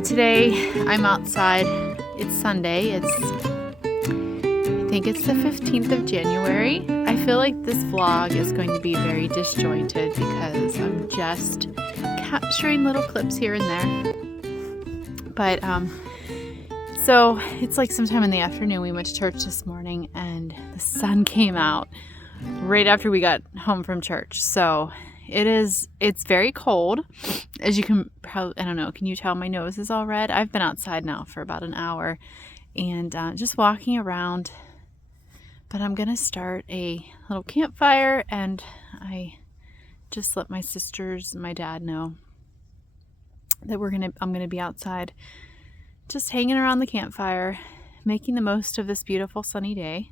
Today I'm outside. It's Sunday. I think it's the 15th of January. I feel like this vlog is going to be very disjointed because I'm just capturing little clips here and there. But so it's like sometime in the afternoon. We went to church this morning and the sun came out right after we got home from church. So it's very cold, as you can probably, I don't know, can you tell my nose is all red? I've been outside now for about an hour and just walking around, but I'm going to start a little campfire, and I just let my sisters and my dad know that I'm going to be outside just hanging around the campfire, making the most of this beautiful sunny day.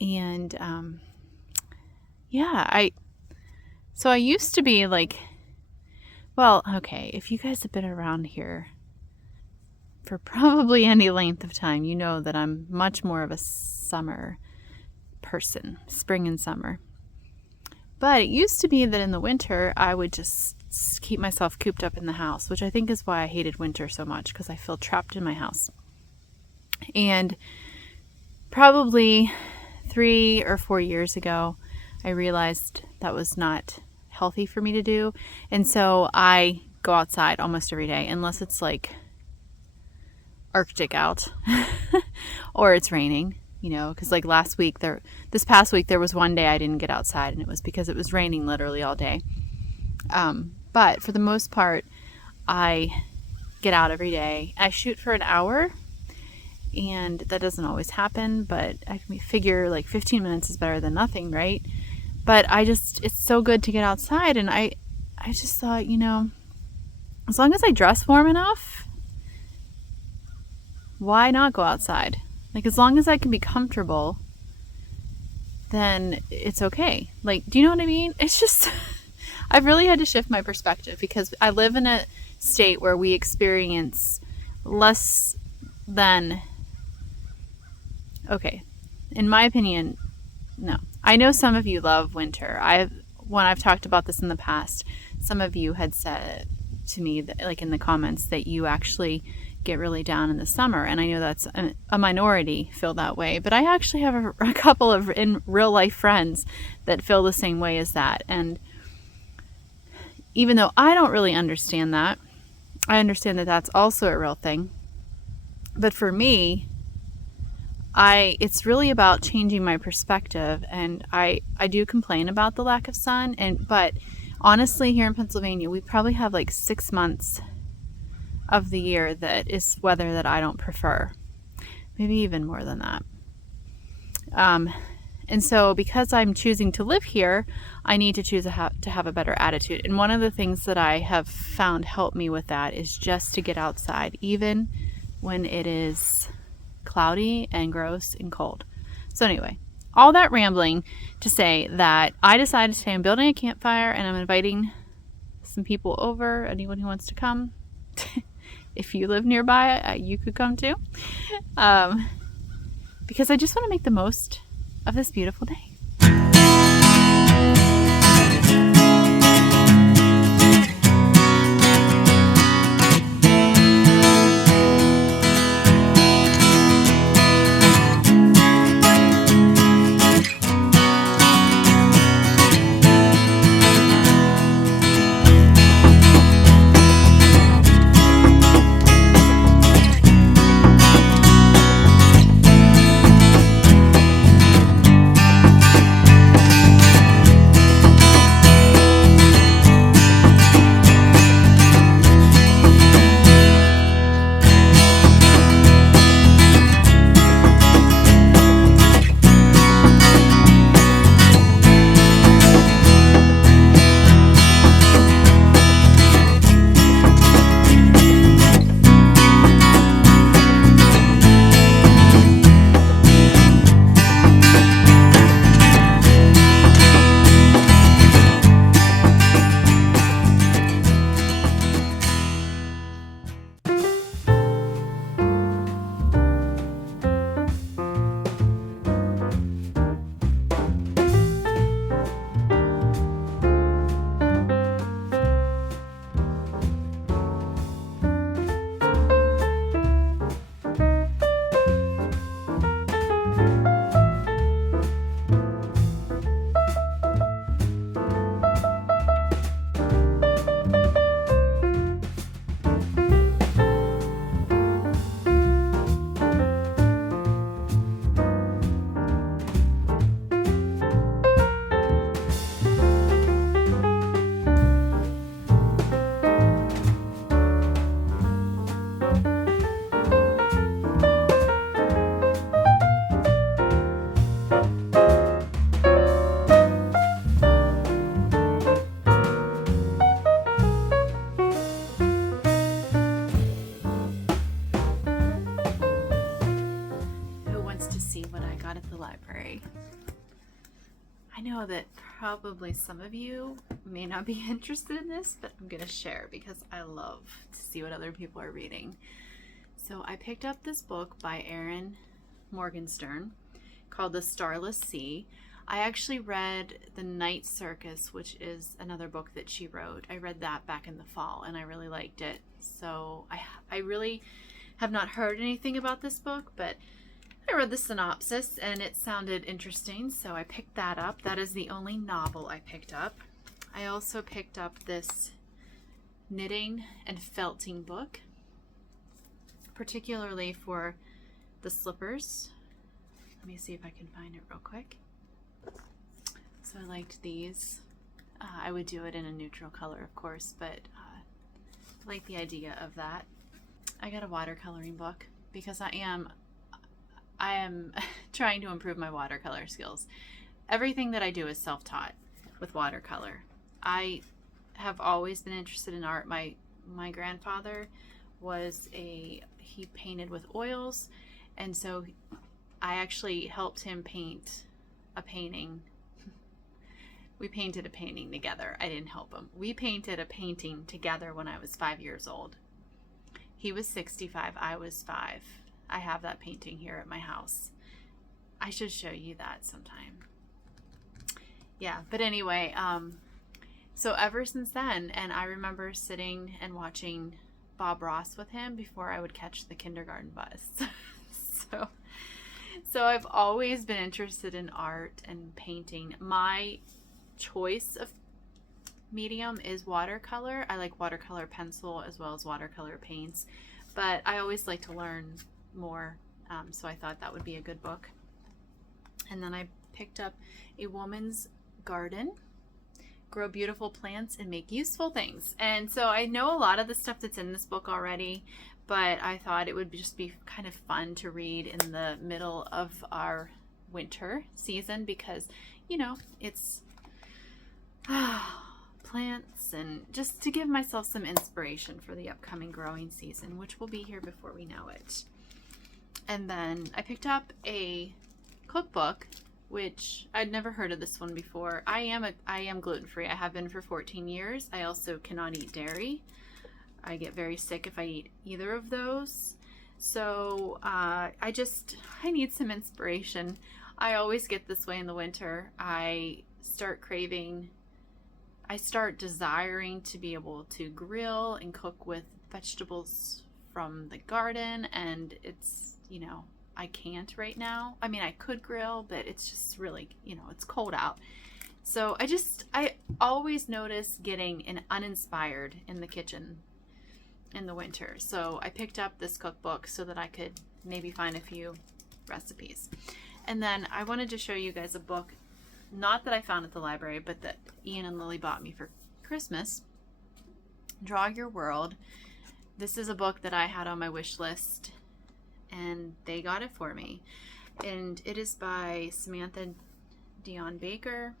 And So I used to be like, well, okay, if you guys have been around here for probably any length of time, you know that I'm much more of a summer person, spring and summer. But it used to be that in the winter, I would just keep myself cooped up in the house, which I think is why I hated winter so much, because I feel trapped in my house. And probably 3 or 4 years ago, I realized that was not healthy for me to do. And so I go outside almost every day, unless it's like Arctic out or it's raining, because like this past week, there was one day I didn't get outside, and it was because it was raining literally all day. But for the most part, I get out every day. I shoot for an hour, and that doesn't always happen, but I figure like 15 minutes is better than nothing, right? But it's so good to get outside, and I just thought, as long as I dress warm enough, why not go outside? Like, as long as I can be comfortable, then it's okay. Like, do you know what I mean? It's just, I've really had to shift my perspective, because I live in a state where we experience less than, okay, in my opinion, no. I know some of you love winter. When I've talked about this in the past, some of you had said to me, that, like in the comments, that you actually get really down in the summer. And I know that's a minority feel that way. But I actually have a couple of in real life friends that feel the same way as that. And even though I don't really understand that, I understand that that's also a real thing. But for me, it's really about changing my perspective, and I do complain about the lack of sun, but honestly, here in Pennsylvania, we probably have like 6 months of the year that is weather that I don't prefer, maybe even more than that. And so because I'm choosing to live here, I need to choose to have a better attitude. And one of the things that I have found help me with that is just to get outside, even when it is cloudy and gross and cold. So anyway, all that rambling to say that I decided today I'm building a campfire, and I'm inviting some people over. Anyone who wants to come. If you live nearby, you could come too. Because I just want to make the most of this beautiful day. chance to see what I got at the library. I know that probably some of you may not be interested in this, but I'm going to share because I love to see what other people are reading. So I picked up this book by Erin Morgenstern called The Starless Sea. I actually read The Night Circus, which is another book that she wrote. I read that back in the fall and I really liked it. So I really have not heard anything about this book, but I read the synopsis and it sounded interesting, so I picked that up. That is the only novel I picked up. I also picked up this knitting and felting book, particularly for the slippers. Let me see if I can find it real quick. So I liked these. I would do it in a neutral color, of course, but I like the idea of that. I got a watercoloring book because I am trying to improve my watercolor skills. Everything that I do is self-taught with watercolor. I have always been interested in art. My grandfather he painted with oils, and so I actually helped him paint a painting. We painted a painting together. I didn't help him. We painted a painting together when I was 5 years old. He was 65, I was 5. I have that painting here at my house. I should show you that sometime. Yeah, but anyway, so ever since then, and I remember sitting and watching Bob Ross with him before I would catch the kindergarten bus. So I've always been interested in art and painting. My choice of medium is watercolor. I like watercolor pencil as well as watercolor paints, but I always like to learn more, so I thought that would be a good book. And then I picked up A Woman's Garden, Grow Beautiful Plants and Make Useful Things. And so I know a lot of the stuff that's in this book already, but I thought it would just be kind of fun to read in the middle of our winter season because, you know, it's plants, and just to give myself some inspiration for the upcoming growing season, which will be here before we know it. And then I picked up a cookbook, which I'd never heard of this one before. I am gluten-free. I have been for 14 years. I also cannot eat dairy. I get very sick if I eat either of those. So I need some inspiration. I always get this way in the winter. I start desiring to be able to grill and cook with vegetables from the garden, and it's, you know, I can't right now. I mean, I could grill, but it's just really, you know, it's cold out. So I always notice getting uninspired in the kitchen in the winter. So I picked up this cookbook so that I could maybe find a few recipes. And then I wanted to show you guys a book, not that I found at the library, but that Ian and Lily bought me for Christmas. Draw Your World. This is a book that I had on my wish list, and they got it for me. And it is by Samantha Dion Baker.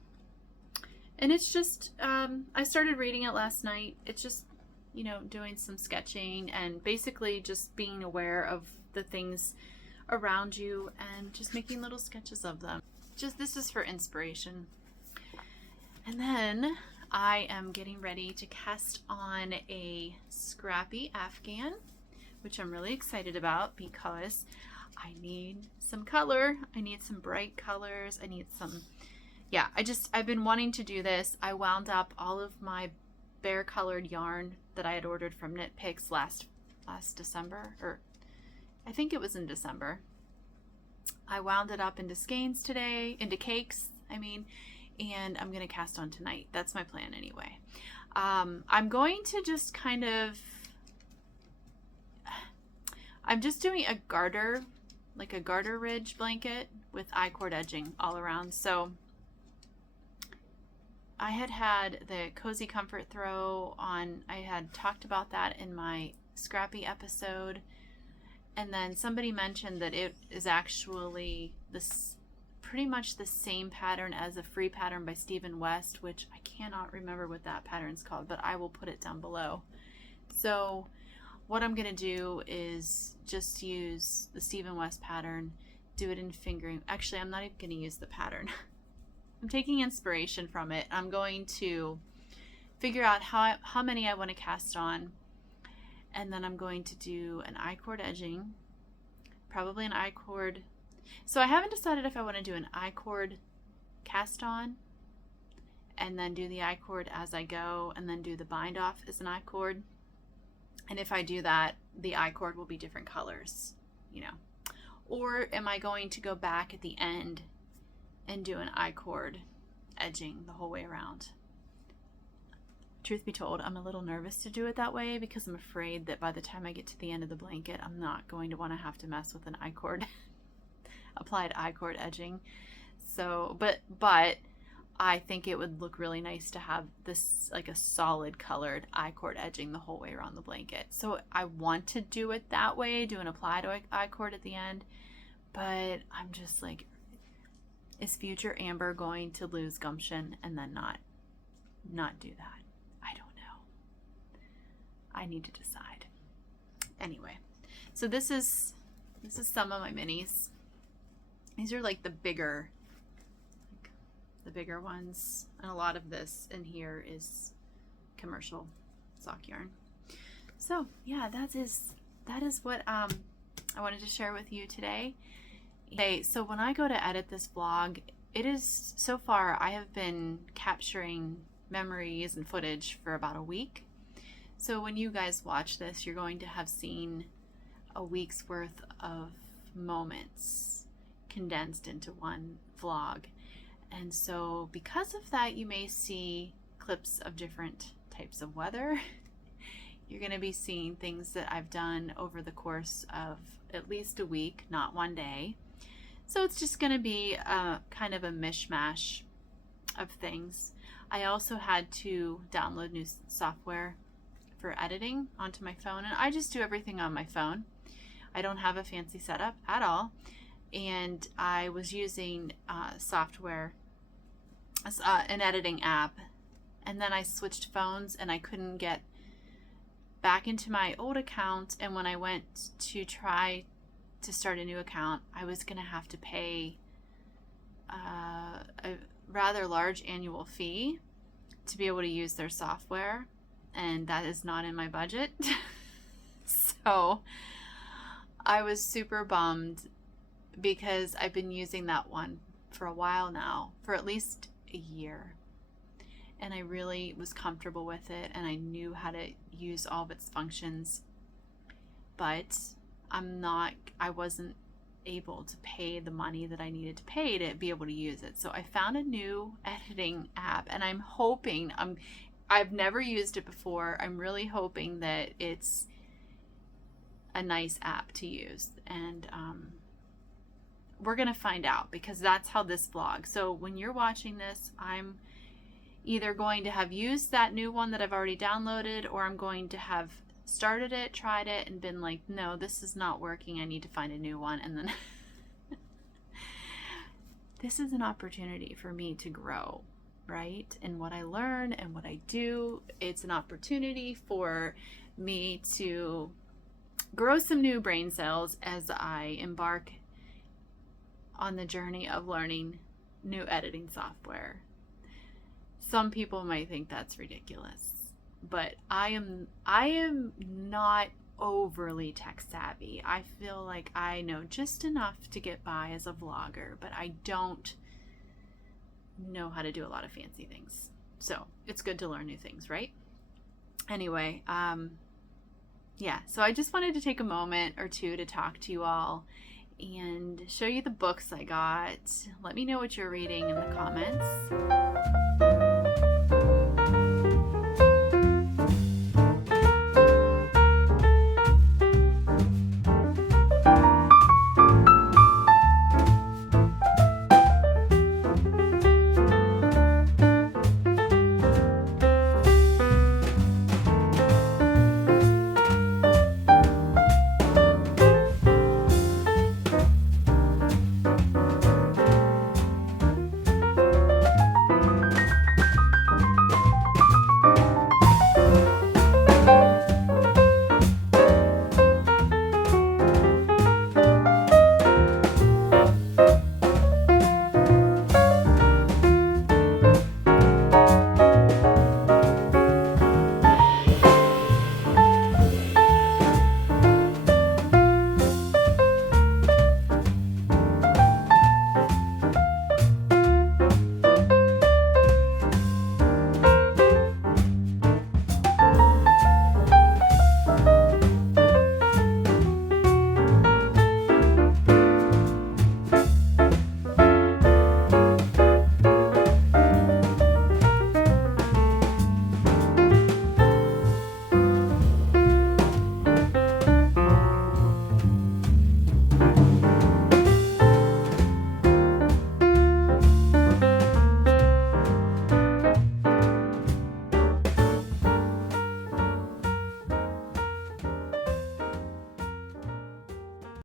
And it's just, I started reading it last night. It's just, you know, doing some sketching and basically just being aware of the things around you and just making little sketches of them. This is for inspiration. And then I am getting ready to cast on a scrappy Afghan, which I'm really excited about because I need some color. I need some bright colors. I need some, yeah, I've been wanting to do this. I wound up all of my bear colored yarn that I had ordered from Knit Picks last December, or I think it was in December. I wound it up into skeins today, into cakes, and I'm going to cast on tonight. That's my plan anyway. I'm going to just I'm just doing a garter, like a garter ridge blanket with I-cord edging all around. So I had the Cozy Comfort throw on. I had talked about that in my Scrappy episode. And then somebody mentioned that it is actually pretty much the same pattern as a free pattern by Stephen West, which I cannot remember what that pattern's called, but I will put it down below. So what I'm going to do is just use the Stephen West pattern, do it in fingering. Actually, I'm not even going to use the pattern. I'm taking inspiration from it. I'm going to figure out how many I want to cast on, and then I'm going to do an I-cord edging, probably an I-cord. So I haven't decided if I want to do an I-cord cast on and then do the I-cord as I go and then do the bind off as an I-cord. And if I do that, the I-cord will be different colors, you know. Or am I going to go back at the end and do an I-cord edging the whole way around? Truth be told, I'm a little nervous to do it that way because I'm afraid that by the time I get to the end of the blanket, I'm not going to want to have to mess with an I-cord, applied I-cord edging. So, but I think it would look really nice to have this like a solid colored I-cord edging the whole way around the blanket. So I want to do it that way, do an applied I-cord at the end, but I'm just like, is future Amber going to lose gumption and then not do that? I don't know. I need to decide. Anyway, so this is some of my minis. These are like the bigger ones, and a lot of this in here is commercial sock yarn. So yeah, that is what I wanted to share with you today. Okay, so when I go to edit this vlog, it is, so far I have been capturing memories and footage for about a week. So when you guys watch this, you're going to have seen a week's worth of moments condensed into one vlog. And so because of that, you may see clips of different types of weather. You're going to be seeing things that I've done over the course of at least a week, not one day. So it's just going to be kind of a mishmash of things. I also had to download new software for editing onto my phone, and I just do everything on my phone. I don't have a fancy setup at all, and I was using software, an editing app, and then I switched phones and I couldn't get back into my old account, and when I went to try to start a new account, I was going to have to pay a rather large annual fee to be able to use their software, and that is not in my budget. So I was super bummed because I've been using that one for a while now, for at least a year, and I really was comfortable with it and I knew how to use all of its functions, but I wasn't able to pay the money that I needed to pay to be able to use it. So I found a new editing app, and I'm hoping, I've never used it before. I'm really hoping that it's a nice app to use, and we're gonna find out, because that's how this vlog. So when you're watching this, I'm either going to have used that new one that I've already downloaded, or I'm going to have started it, tried it, and been like, no, this is not working, I need to find a new one. And then this is an opportunity for me to grow, right? And what I learn and what I do, it's an opportunity for me to grow some new brain cells as I embark on the journey of learning new editing software. Some people might think that's ridiculous, but I am not overly tech savvy. I feel like I know just enough to get by as a vlogger, but I don't know how to do a lot of fancy things. So it's good to learn new things, right? Anyway, yeah, so I just wanted to take a moment or two to talk to you all and show you the books I got. Let me know what you're reading in the comments.